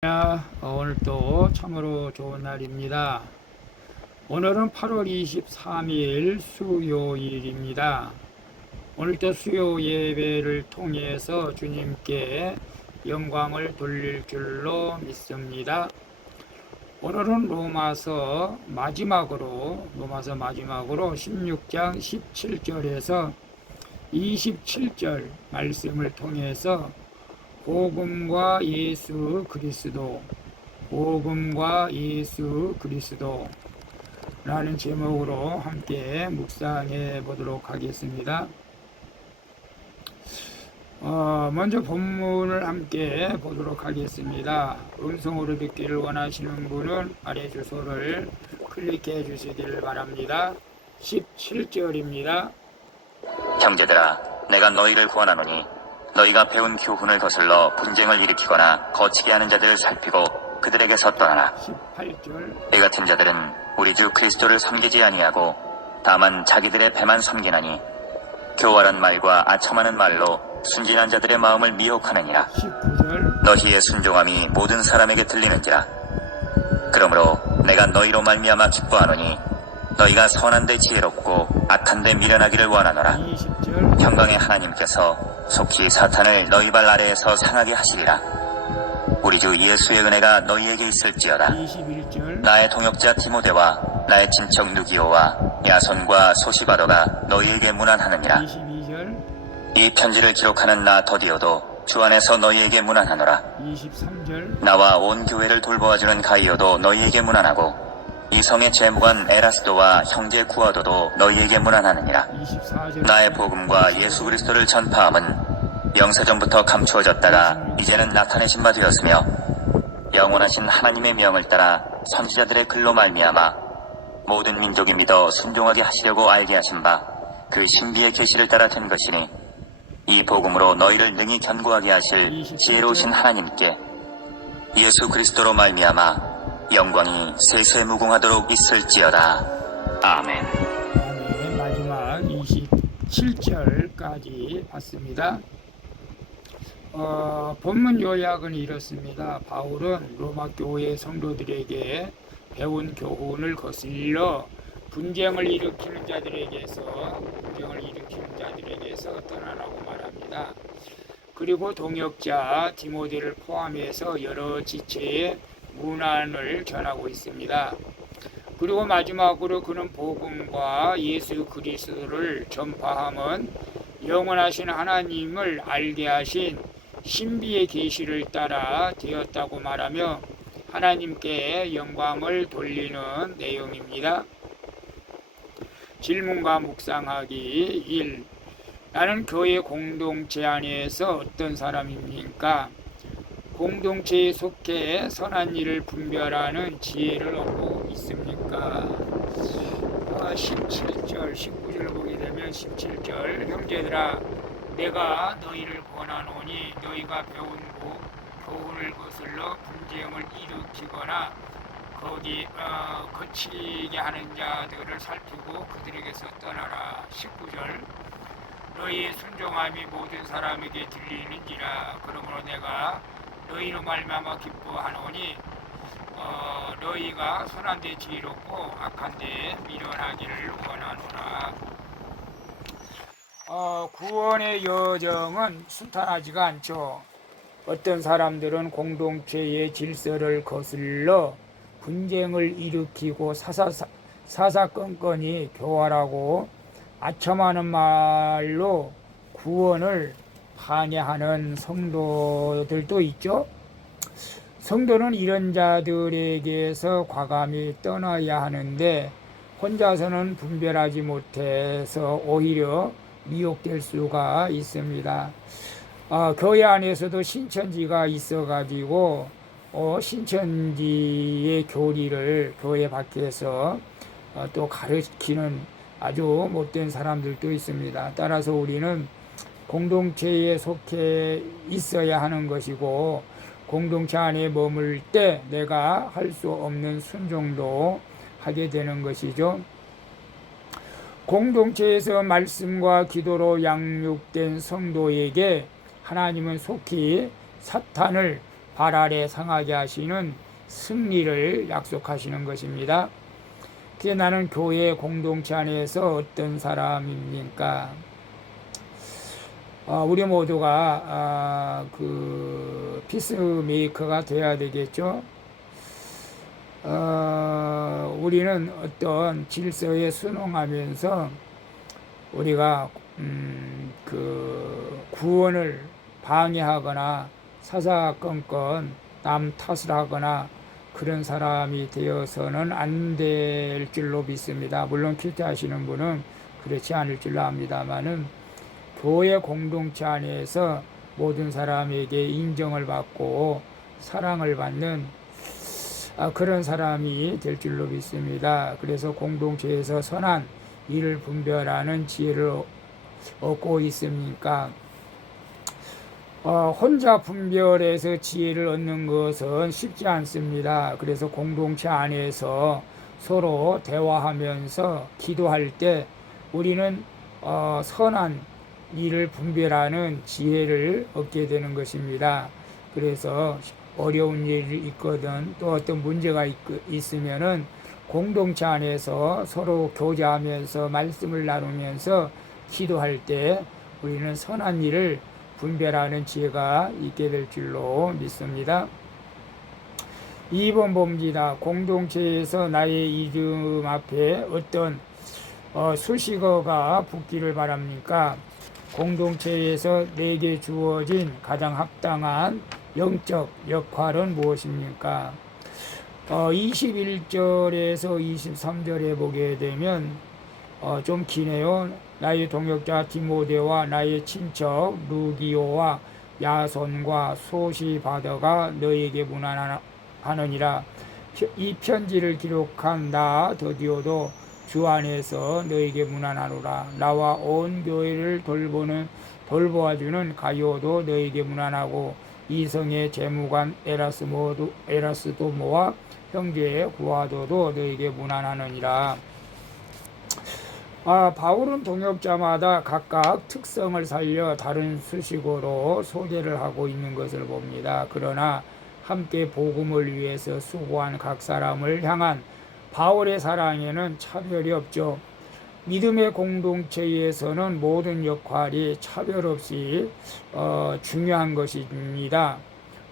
오늘 또 참으로 좋은 날입니다. 오늘은 8월 23일 수요일입니다. 오늘도 수요 예배를 통해서 주님께 영광을 돌릴 줄로 믿습니다. 오늘은 로마서 마지막으로 16장 17절에서 27절 말씀을 통해서 복음과 예수 그리스도라는 제목으로 함께 묵상해 보도록 하겠습니다. 먼저 본문을 함께 보도록 하겠습니다. 음성으로 듣기를 원하시는 분은 아래 주소를 클릭해 주시기를 바랍니다. 17절입니다. 형제들아, 내가 너희를 구원하노니 너희가 배운 교훈을 거슬러 분쟁을 일으키거나 거치게 하는 자들을 살피고 그들에게서 떠나라. 18절. 이 같은 자들은 우리 주 그리스도를 섬기지 아니하고 다만 자기들의 배만 섬기나니 교활한 말과 아첨하는 말로 순진한 자들의 마음을 미혹하느니라. 19절. 너희의 순종함이 모든 사람에게 들리는지라. 그러므로 내가 너희로 말미암아 기뻐하노니 너희가 선한 데 지혜롭고 악한 데 미련하기를 원하노라. 20절. 평강의 하나님께서 속히 사탄을 너희 발 아래에서 상하게 하시리라. 우리 주 예수의 은혜가 너희에게 있을지어다. 21절. 나의 동역자 디모데와 나의 친척 누기오와 야손과 소시바도가 너희에게 문안하느니라. 22절. 이 편지를 기록하는 나 더디오도 주 안에서 너희에게 문안하노라. 23절. 나와 온 교회를 돌보아주는 가이오도 너희에게 문안하고 이 성의 재무관 에라스도와 형제 구아도도 너희에게 문안하느니라. 24절. 나의 복음과 예수 그리스도를 전파함은 영세전부터 감추어졌다가 이제는 나타내신 바 되었으며 영원하신 하나님의 명을 따라 선지자들의 글로 말미암아 모든 민족이 믿어 순종하게 하시려고 알게 하신 바 그 신비의 계시를 따라 된 것이니 이 복음으로 너희를 능히 견고하게 하실 지혜로우신 하나님께 예수 그리스도로 말미암아 영광이 세세 무궁하도록 있을지어다. 아멘. 아멘. 마지막 27절까지 봤습니다. 본문 요약은 이렇습니다. 바울은 로마 교회 성도들에게 배운 교훈을 거슬러 분쟁을 일으키는 자들에게서 떠나라고 말합니다. 그리고 동역자 디모데를 포함해서 여러 지체의 문안을 전하고 있습니다. 그리고 마지막으로 그는 복음과 예수 그리스도를 전파함은 영원하신 하나님을 알게 하신 신비의 계시를 따라 되었다고 말하며 하나님께 영광을 돌리는 내용입니다. 질문과 묵상하기 1. 나는 교회 공동체 안에서 어떤 사람입니까? 공동체에 속해 선한 일을 분별하는 지혜를 얻고 있습니까? 17절, 19절 보게 되면 17절. 형제들아, 내가 너희를 권하노니 너희가 배운 교훈을 거슬러 분쟁을 일으키거나 거치게 하는 자들을 살피고 그들에게서 떠나라. 19절. 너희의 순종함이 모든 사람에게 들리는지라. 그러므로 내가 너희로 말미암아 기뻐하노니 너희가 선한 데 지혜롭고 악한 데 미련하기를 원하노라. 구원의 여정은 순탄하지가 않죠. 어떤 사람들은 공동체의 질서를 거슬러 분쟁을 일으키고 사사건건이 교활하고 아첨하는 말로 구원을 반해하는 성도들도 있죠. 성도는 이런 자들에게서 과감히 떠나야 하는데 혼자서는 분별하지 못해서 오히려 미혹될 수가 있습니다. 교회 안에서도 신천지가 있어가지고 신천지의 교리를 교회 밖에서 또 가르치는 아주 못된 사람들도 있습니다. 따라서 우리는 공동체에 속해 있어야 하는 것이고 공동체 안에 머물 때 내가 할 수 없는 순종도 하게 되는 것이죠. 공동체에서 말씀과 기도로 양육된 성도에게 하나님은 속히 사탄을 발 아래 상하게 하시는 승리를 약속하시는 것입니다. 그게 나는 교회 공동체 안에서 어떤 사람입니까? 우리 모두가 그 피스메이커가 돼야 되겠죠. 우리는 어떤 질서에 순응하면서 우리가 그 구원을 방해하거나 사사건건 남 탓을 하거나 그런 사람이 되어서는 안 될 줄로 믿습니다. 물론 큐티하시는 분은 그렇지 않을 줄로 압니다만은 교회 공동체 안에서 모든 사람에게 인정을 받고 사랑을 받는 그런 사람이 될 줄로 믿습니다. 그래서 공동체에서 선한 일을 분별하는 지혜를 얻고 있습니까? 혼자 분별해서 지혜를 얻는 것은 쉽지 않습니다. 그래서 공동체 안에서 서로 대화하면서 기도할 때 우리는 선한 일을 분별하는 지혜를 얻게 되는 것입니다. 그래서 어려운 일이 있거든 또 어떤 문제가 있으면은 공동체 안에서 서로 교제하면서 말씀을 나누면서 기도할 때 우리는 선한 일을 분별하는 지혜가 있게 될 줄로 믿습니다. 2번 봅니다. 공동체에서 나의 이름 앞에 어떤 수식어가 붙기를 바랍니까? 공동체에서 내게 주어진 가장 합당한 영적 역할은 무엇입니까? 21절에서 23절에 보게 되면 좀 기네요. 나의 동역자 디모데와 나의 친척 루기오와 야손과 소시바더가 너에게 문안하느니라. 이 편지를 기록한 나 더디오도 주 안에서 너에게 문안하노라. 나와 온 교회를 돌보아주는 가이오도 너에게 문안하고 이성의 재무관 에라스도모와 형제 구아도도 너에게 문안하느니라. 바울은 동역자마다 각각 특성을 살려 다른 수식어로 소개를 하고 있는 것을 봅니다. 그러나 함께 복음을 위해서 수고한 각 사람을 향한 바울의 사랑에는 차별이 없죠. 믿음의 공동체에서는 모든 역할이 차별 없이 중요한 것입니다.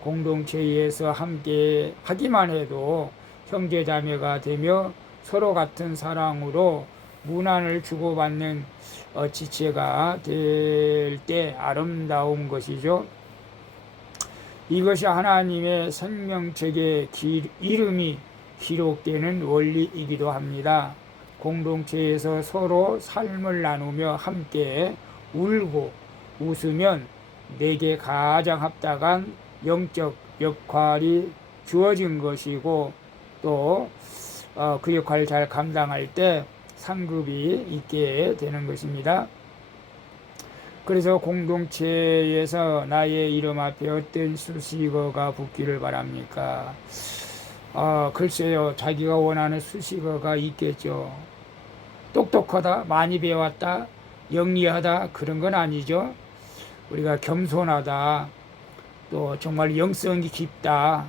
공동체에서 함께 하기만 해도 형제자매가 되며 서로 같은 사랑으로 문안을 주고받는 지체가 될 때 아름다운 것이죠. 이것이 하나님의 생명책에 이름이 기록되는 원리이기도 합니다. 공동체에서 서로 삶을 나누며 함께 울고 웃으면 내게 가장 합당한 영적 역할이 주어진 것이고 또 그 역할을 잘 감당할 때 상급이 있게 되는 것입니다. 그래서 공동체에서 나의 이름 앞에 어떤 수식어가 붙기를 바랍니까? 글쎄요, 자기가 원하는 수식어가 있겠죠. 똑똑하다, 많이 배웠다, 영리하다, 그런 건 아니죠. 우리가 겸손하다, 또 정말 영성이 깊다.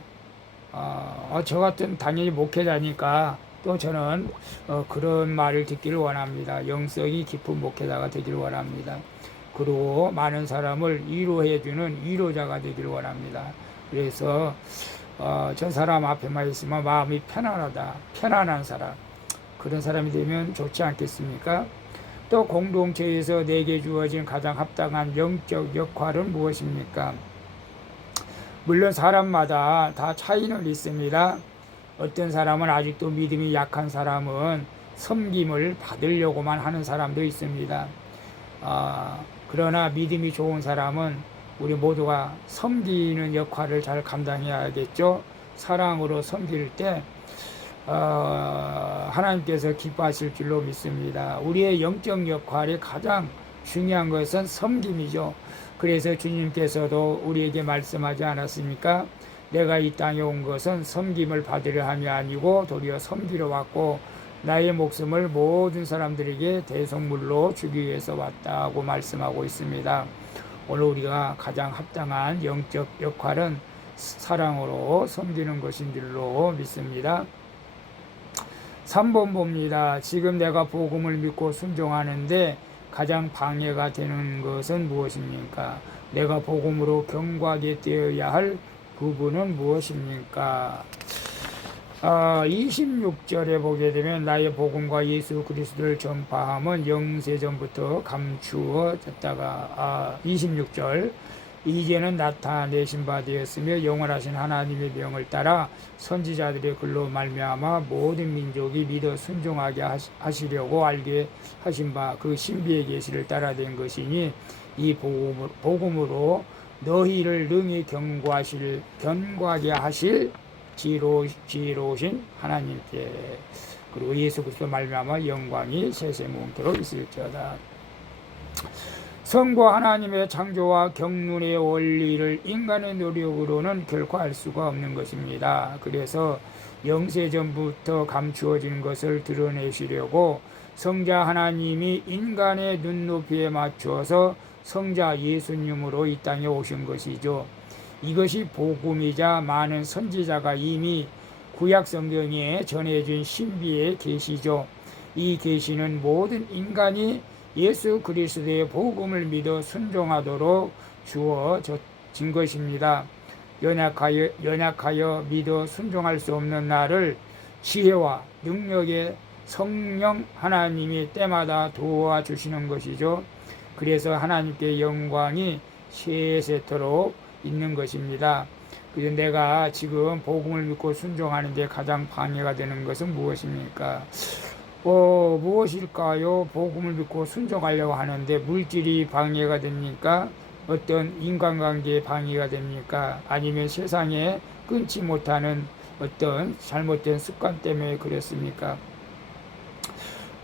저 같은 당연히 목회자니까 또 저는 그런 말을 듣기를 원합니다. 영성이 깊은 목회자가 되기를 원합니다. 그리고 많은 사람을 위로해주는 위로자가 되기를 원합니다. 그래서 저 사람 앞에만 있으면 마음이 편안하다, 편안한 사람, 그런 사람이 되면 좋지 않겠습니까? 또 공동체에서 내게 주어진 가장 합당한 영적 역할은 무엇입니까? 물론 사람마다 다 차이는 있습니다. 어떤 사람은 아직도 믿음이 약한 사람은 섬김을 받으려고만 하는 사람도 있습니다. 그러나 믿음이 좋은 사람은 우리 모두가 섬기는 역할을 잘 감당해야겠죠. 사랑으로 섬길 때 하나님께서 기뻐하실 줄로 믿습니다. 우리의 영적 역할이 가장 중요한 것은 섬김이죠. 그래서 주님께서도 우리에게 말씀하지 않았습니까? 내가 이 땅에 온 것은 섬김을 받으려 함이 아니고 도리어 섬기러 왔고 나의 목숨을 모든 사람들에게 대속물로 주기 위해서 왔다고 말씀하고 있습니다. 오늘 우리가 가장 합당한 영적 역할은 사랑으로 섬기는 것인 줄로 믿습니다. 3번 봅니다. 지금 내가 복음을 믿고 순종하는데 가장 방해가 되는 것은 무엇입니까? 내가 복음으로 경고하게 되어야 할 부분은 무엇입니까? 26절에 보게 되면 나의 복음과 예수 그리스도를 전파함은 영세전부터 감추어졌다가 26절 이제는 나타내신 바 되었으며 영원하신 하나님의 명을 따라 선지자들의 글로 말미암아 모든 민족이 믿어 순종하게 하시려고 알게 하신 바 그 신비의 계시를 따라된 것이니 이 복음으로 너희를 능히 견고하게 하실 지혜로우신 하나님께 그리고 예수 그리스도 말미암아 영광이 세세무음토록 있을지어다. 성부 하나님의 창조와 경륜의 원리를 인간의 노력으로는 결코 알 수가 없는 것입니다. 그래서 영세전부터 감추어진 것을 드러내시려고 성자 하나님이 인간의 눈높이에 맞추어서 성자 예수님으로 이 땅에 오신 것이죠. 이것이 복음이자 많은 선지자가 이미 구약 성경에 전해준 신비의 계시죠. 이 계시는 모든 인간이 예수 그리스도의 복음을 믿어 순종하도록 주어진 것입니다. 연약하여 믿어 순종할 수 없는 나를 지혜와 능력의 성령 하나님이 때마다 도와주시는 것이죠. 그래서 하나님께 영광이 세세토록 있는 것입니다. 그래서 내가 지금 복음을 믿고 순종하는데 가장 방해가 되는 것은 무엇입니까? 무엇일까요? 복음을 믿고 순종하려고 하는데 물질이 방해가 됩니까? 어떤 인간관계에 방해가 됩니까? 아니면 세상에 끊지 못하는 어떤 잘못된 습관 때문에 그렇습니까?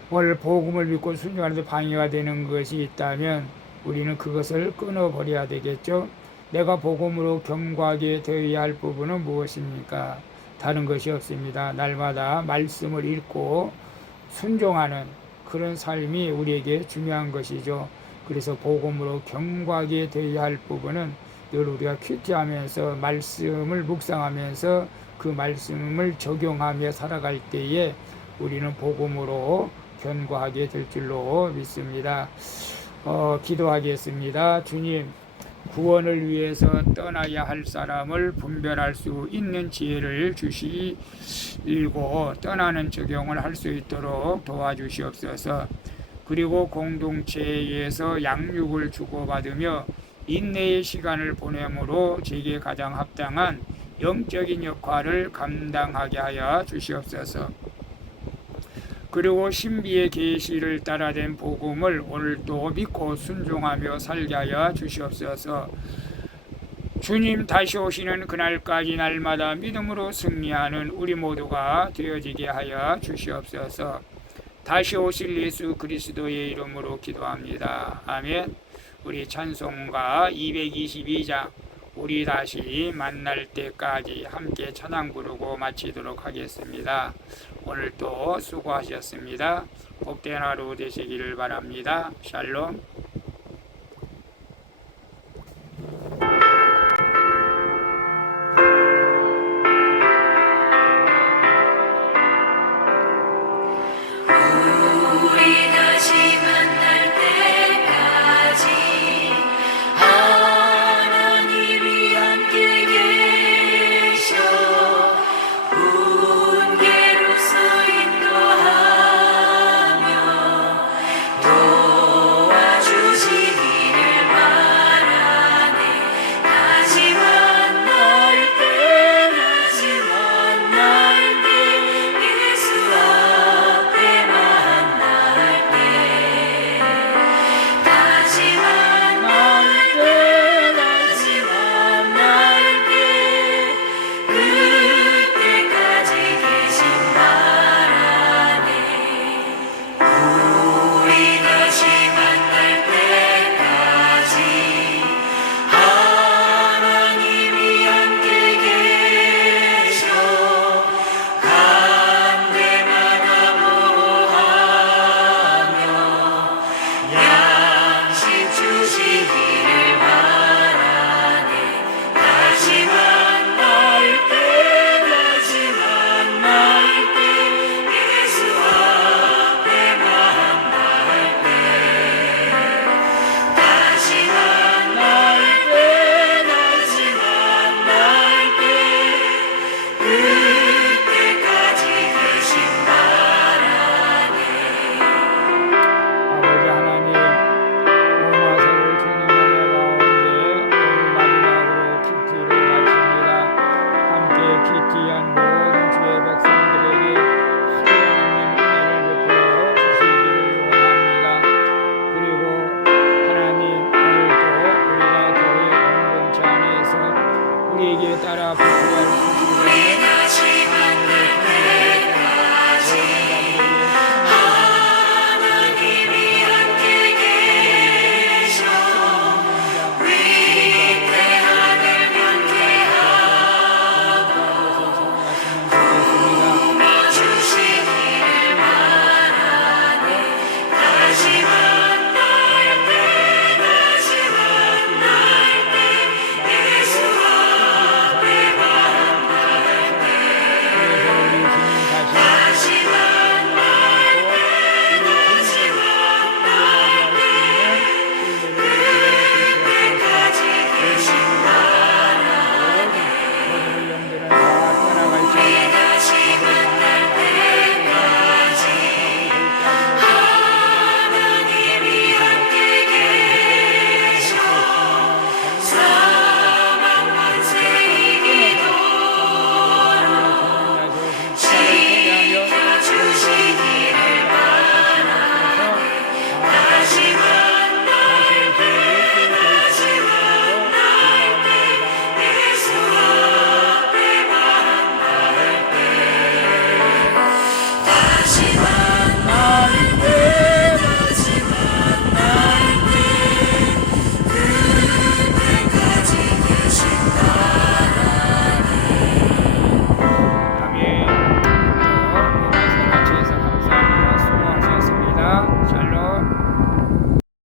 오늘 복음을 믿고 순종하는데 방해가 되는 것이 있다면 우리는 그것을 끊어버려야 되겠죠. 내가 복음으로 경고하게 되어야 할 부분은 무엇입니까? 다른 것이 없습니다. 날마다 말씀을 읽고 순종하는 그런 삶이 우리에게 중요한 것이죠. 그래서 복음으로 경고하게 되어야 할 부분은 늘 우리가 큐티하면서 말씀을 묵상하면서 그 말씀을 적용하며 살아갈 때에 우리는 복음으로 견고하게 될 줄로 믿습니다. 기도하겠습니다. 주님, 구원을 위해서 떠나야 할 사람을 분별할 수 있는 지혜를 주시고 떠나는 적용을 할 수 있도록 도와주시옵소서. 그리고 공동체에서 양육을 주고받으며 인내의 시간을 보내므로 제게 가장 합당한 영적인 역할을 감당하게 하여 주시옵소서. 그리고 신비의 계시를 따라된 복음을 오늘도 믿고 순종하며 살게 하여 주시옵소서. 주님 다시 오시는 그날까지 날마다 믿음으로 승리하는 우리 모두가 되어지게 하여 주시옵소서. 다시 오실 예수 그리스도의 이름으로 기도합니다. 아멘. 우리 찬송가 222장 우리 다시 만날 때까지 함께 찬양 부르고 마치도록 하겠습니다. 오늘도 수고하셨습니다. 복된 하루 되시기를 바랍니다. 샬롬. 우리 다시 만날 때까지 하나님이 함께 계셔 훈계로서 인도하며 도와주 키티한 모든